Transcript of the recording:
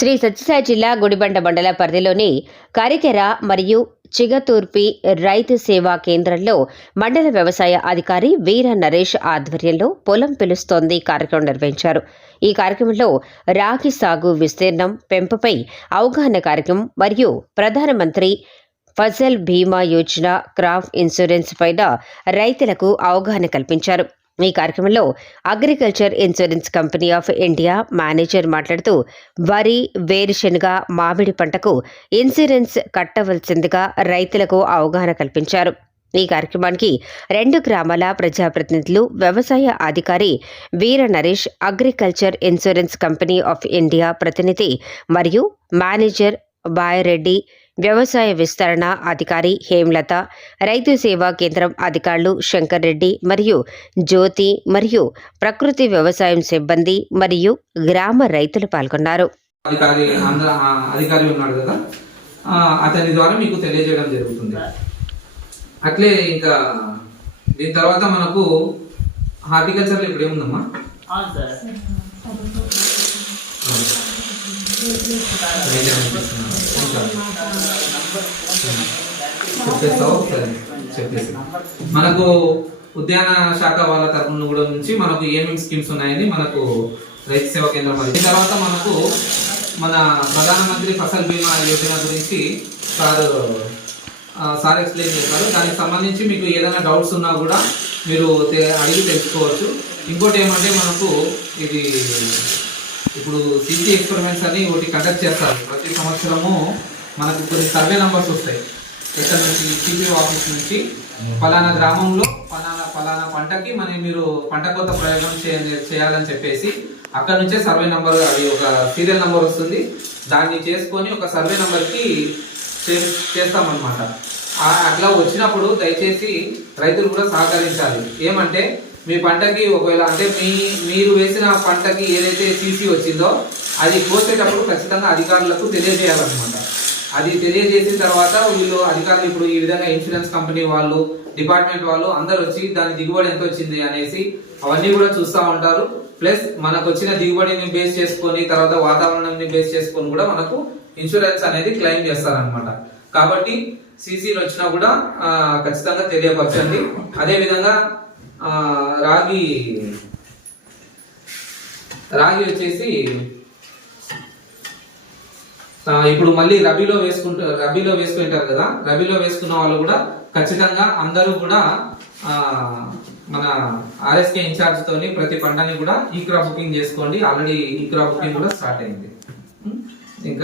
శ్రీ సత్యసాయి జిల్లా గుడిబండ మండల పరిధిలోని కరికెర మరియు చిగతూర్పి రైతు సేవా కేంద్రంలో మండల వ్యవసాయ అధికారి వీర నరేష్ ఆధ్వర్యంలో పొలం పిలుస్తోంది కార్యక్రమం నిర్వహించారు. ఈ కార్యక్రమంలో రాగి సాగు విస్తీర్ణం పెంపుపై అవగాహన కార్యక్రమం మరియు ప్రధానమంత్రి ఫసల్ బీమా యోజన క్రాప్ ఇన్సూరెన్స్ పైన రైతులకు అవగాహన కల్పించారు. ఈ కార్యక్రమంలో agriculture insurance company of India manager మాట్లాడుతూ వరి వేరుశెనగ మామిడి పంటకు ఇన్సూరెన్స్ కట్టవలసిందిగా రైతులకు అవగాహన కల్పించారు. ఈ కార్యక్రమానికి రెండు గ్రామాల ప్రజాప్రతినిధులు వ్యవసాయ అధికారి Veera Naresh agriculture insurance company of India ప్రతినిధి మరియు మేనేజర్ బాయరెడ్డి వ్యవసాయ విస్తరణ అధికారి హేమలత రైతు సేవా కేంద్రం అధికారులు శంకర్ రెడ్డి మరియు జ్యోతి మరియు ప్రకృతి వ్యవసాయం సిబ్బంది మరియు గ్రామ రైతులు పాల్గొన్నారు. అధికారి ఆంధ్ర ఆ, అధికారి ఉన్నాడు కదా. ఆ, అతని ద్వారా మీకు తెలియజేయడం జరుగుతుంది. అట్లే ఇంకా దీని తర్వాత మనకు హార్టికల్చర్ ఇప్పుడు ఏముందమ్మా? చెప్పేస్తావా? ఒకసారి చెప్పేసి. మనకు ఉద్యాన శాఖ వాళ్ళ తరఫున కూడా నుంచి మనకు ఏమేమి స్కీమ్స్ ఉన్నాయని మనకు రైతు సేవా కేంద్రం మరి తర్వాత మనకు మన ప్రధానమంత్రి ఫసల్ బీమా యోజన గురించి సార్ సార్ ఎక్స్ప్లెయిన్ చేశారు. దానికి సంబంధించి మీకు ఏదైనా డౌట్స్ ఉన్నా కూడా మీరు అడిగి తెలుసుకోవచ్చు. ఇంకోటి ఏమంటే మనకు ఇది ఇప్పుడు సిసి ఎక్స్పెరిమెంట్స్ అని ఒకటి కండక్ట్ చేస్తారు. ప్రతి సంవత్సరము మనకు కొన్ని సర్వే నంబర్స్ వస్తాయి. ఎక్కడ నుంచి? సిపి ఆఫీస్ నుంచి. ఫలానా గ్రామంలో ఫలానా ఫలానా పంటకి మన మీరు పంట కొత్త ప్రయోగం చేయ- చేయాలని చెప్పేసి అక్కడ నుంచే సర్వే నంబర్ అది ఒక సీరియల్ నంబర్ వస్తుంది. దాన్ని చేసుకొని ఒక సర్వే నంబర్కి చే- చేస్తామన్నమాట. ఆ- అట్లా వచ్చినప్పుడు దయచేసి రైతులు కూడా సహకరించాలి. ఏమంటే మీ పంటకి ఒకవేళ అంటే మీ మీరు వేసిన పంటకి ఏదైతే సీసీ వచ్చిందో అది కోసేటప్పుడు ఖచ్చితంగా అధికారులకు తెలియజేయాలన్నమాట. అది తెలియజేసిన తర్వాత వీళ్ళు అధికారులు ఇప్పుడు ఈ విధంగా ఇన్సూరెన్స్ కంపెనీ వాళ్ళు డిపార్ట్మెంట్ వాళ్ళు అందరు వచ్చి దాని దిగుబడి ఎంత వచ్చింది అనేసి అవన్నీ కూడా చూస్తూ ఉంటారు. ప్లస్ మనకు వచ్చిన దిగుబడిని బేస్ చేసుకొని తర్వాత వాతావరణాన్ని బేస్ చేసుకొని కూడా మనకు ఇన్సూరెన్స్ అనేది క్లెయిమ్ చేస్తారనమాట కాబట్టి సీసీలు వచ్చినా కూడా ఖచ్చితంగా తెలియపరచండి. అదేవిధంగా రాగి రాగి వచ్చేసి ఇప్పుడు మళ్ళీ రబీలో వేసుకుంటూ రబీలో వేసుకుంటారు కదా రబీలో వేసుకున్న వాళ్ళు కూడా ఖచ్చితంగా అందరూ కూడా మన ఆర్ఎస్కే ఇన్ఛార్జ్తోని ప్రతి పంటని కూడా ఈ క్రాప్ బుకింగ్ చేసుకోండి. ఆల్రెడీ ఈ క్రాప్ బుకింగ్ కూడా స్టార్ట్ అయింది. ఇంకా